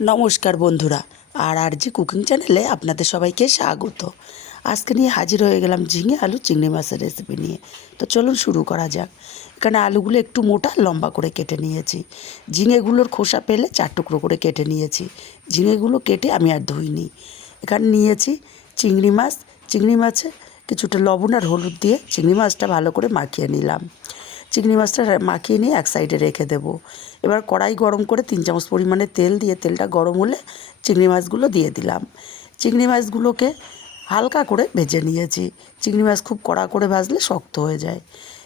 নমস্কার বন্ধুরা, আর জি কুকিং চ্যানেলে আপনাদের সবাইকে স্বাগত। আজকে নিয়ে হাজির হয়ে গেলাম ঝিঙে আলু চিংড়ি মাছের রেসিপি নিয়ে। তো চলুন শুরু করা যাক। এখানে আলুগুলো একটু মোটা লম্বা করে কেটে নিয়েছি। ঝিঙেগুলোর খোসা ফেলে 4 টুকরো করে কেটে নিয়েছি। ঝিঙেগুলো কেটে আমি আর ধুইনি। এখানে নিয়েছি চিংড়ি মাছ। চিংড়ি মাছে কিছুটা লবণ আর হলুদ দিয়ে চিংড়ি মাছটা ভালো করে মাখিয়ে নিলাম। চিংড়ি মাছটা মাখিয়ে নিয়ে এক সাইডে রেখে দেব। এবার কড়াই গরম করে 3 চামচ পরিমাণে তেল দিয়ে তেলটা গরম হলে চিংড়ি মাছগুলো দিয়ে দিলাম। চিংড়ি মাছগুলোকে হালকা করে ভেজে নিয়েছি। চিংড়ি মাছ খুব কড়া করে ভাজলে শক্ত হয়ে যায়।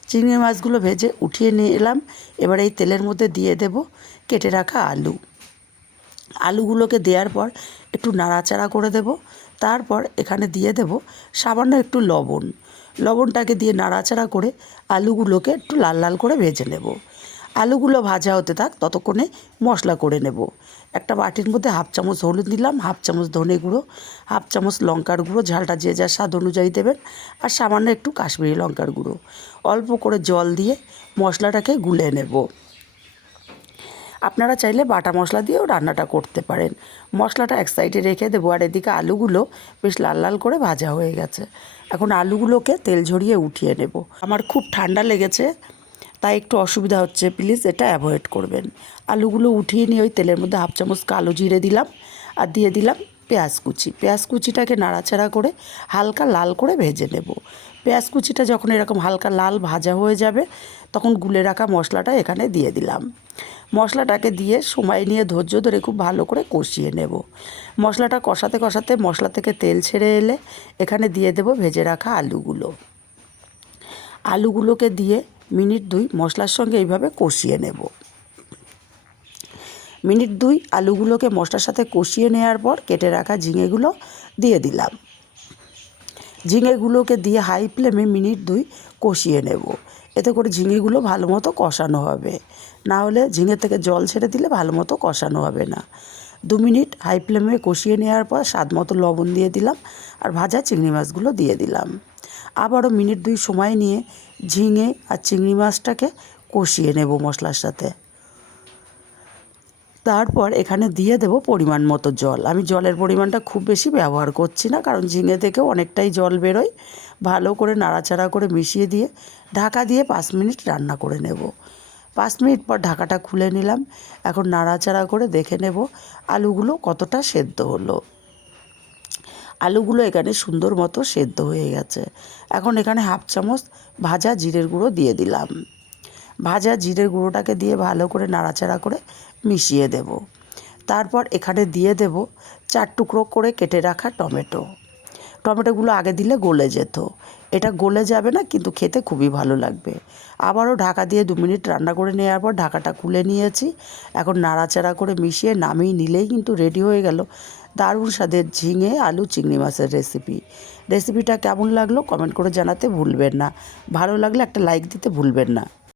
চিংড়ি মাছগুলো ভেজে উঠিয়ে নিয়ে এলাম। এবার এই তেলের মধ্যে দিয়ে দেব কেটে রাখা আলু। আলুগুলোকে দেওয়ার পর একটু নাড়াচাড়া করে দেব। তারপর এখানে দিয়ে দেব সামান্য একটু লবণ। লবণটাকে দিয়ে নাড়াচাড়া করে আলুগুলোকে একটু লাল লাল করে ভেজে নেব। আলুগুলো ভাজা হতে থাক, ততক্ষণে মশলা করে নেব। একটা বাটির মধ্যে 1/2 চামচ হলুদ দিলাম, 1/2 চামচ ধনে গুঁড়ো, 1/2 চামচ লঙ্কার গুঁড়ো, ঝালটা যে যার স্বাদ অনুযায়ী দেবেন, আর সামান্য একটু কাশ্মীরি লঙ্কার গুঁড়ো। অল্প করে জল দিয়ে মশলাটাকে গুলে নেব। আপনারা চাইলে বাটা মশলা দিয়েও রান্নাটা করতে পারেন। মশলাটা এক সাইডে রেখে দেবো, আর এদিকে আলুগুলো বেশ লাল লাল করে ভাজা হয়ে গেছে। এখন আলুগুলোকে তেল ঝরিয়ে উঠিয়ে নেব। আমার খুব ঠান্ডা লেগেছে, তাই একটু অসুবিধা হচ্ছে, প্লিজ এটা অ্যাভয়েড করবেন। আলুগুলো উঠিয়ে নিয়ে ওই তেলের মধ্যে 1/2 চামচ কালো জিরে দিলাম, আর দিয়ে দিলাম পেঁয়াজ কুচি। পেঁয়াজ কুচিটাকে নাড়াচাড়া করে হালকা লাল করে ভেজে নেব। পেঁয়াজ কুচিটা যখন এরকম হালকা লাল ভাজা হয়ে যাবে, তখন গুলে রাখা মশলাটা এখানে দিয়ে দিলাম। মশলাটাকে দিয়ে সময় নিয়ে ধৈর্য ধরে খুব ভালো করে কষিয়ে নেব। মশলাটা কষাতে কষাতে মশলা থেকে তেল ছেড়ে এলে এখানে দিয়ে দেব ভেজে রাখা আলুগুলো। আলুগুলোকে দিয়ে মিনিট 2 মশলার সঙ্গে এইভাবে কষিয়ে নেব। মিনিট 2 আলুগুলোকে মশলার সাথে কষিয়ে নেওয়ার পর কেটে রাখা ঝিঙেগুলো দিয়ে দিলাম। ঝিঙেগুলোকে দিয়ে হাই ফ্লেমে মিনিট 2 কষিয়ে নেব। এতে করে ঝিঙেগুলো ভালো মতো কষানো হবে, না হলে ঝিঙে থেকে জল ছেড়ে দিলে ভালো মতো কষানো হবে না। 2 মিনিট হাই ফ্লেমে কষিয়ে নেওয়ার পর স্বাদ মতো লবণ দিয়ে দিলাম, আর ভাজা চিংড়ি মাছগুলো দিয়ে দিলাম। আবারও মিনিট 2 সময় নিয়ে ঝিঙে আর চিংড়ি মাছটাকে কষিয়ে নেব মশলার সাথে। তারপর এখানে দিয়ে দেব পরিমাণ মতো জল। আমি জলের পরিমাণটা খুব বেশি ব্যবহার করছি না, কারণ ঝিঙে থেকেও অনেকটাই জল বেরোয়। ভালো করে নাড়াচাড়া করে মিশিয়ে দিয়ে ঢাকা দিয়ে 5 মিনিট রান্না করে নেব। 5 মিনিট পর ঢাকাটা খুলে নিলাম। এখন নাড়াচাড়া করে দেখে নেব আলুগুলো কতটা সেদ্ধ হলো। আলুগুলো এখানে সুন্দর মতো সেদ্ধ হয়ে গেছে। এখন এখানে 1/2 চামচ ভাজা জিরের গুঁড়ো দিয়ে দিলাম। ভাজা জিরের গুঁড়োটাকে দিয়ে ভালো করে নাড়াচাড়া করে মিশিয়ে দেব। তারপর এখানে দিয়ে দেব 4 টুকরো করে কেটে রাখা টমেটো। টমেটোগুলো আগে দিলে গলে যেত, এটা গলে যাবে না, কিন্তু খেতে খুবই ভালো লাগবে। আবারও ঢাকা দিয়ে 2 মিনিট রান্না করে নেওয়ার পর ঢাকাটা খুলে নিয়েছি। এখন নাড়াচাড়া করে মিশিয়ে নামিয়ে নিলেই কিন্তু রেডি হয়ে গেল দারুণ স্বাদের ঝিঙে আলু চিংড়ি মাছের রেসিপি। রেসিপিটা কেমন লাগলো কমেন্ট করে জানাতে ভুলবেন না। ভালো লাগলে একটা লাইক দিতে ভুলবেন না।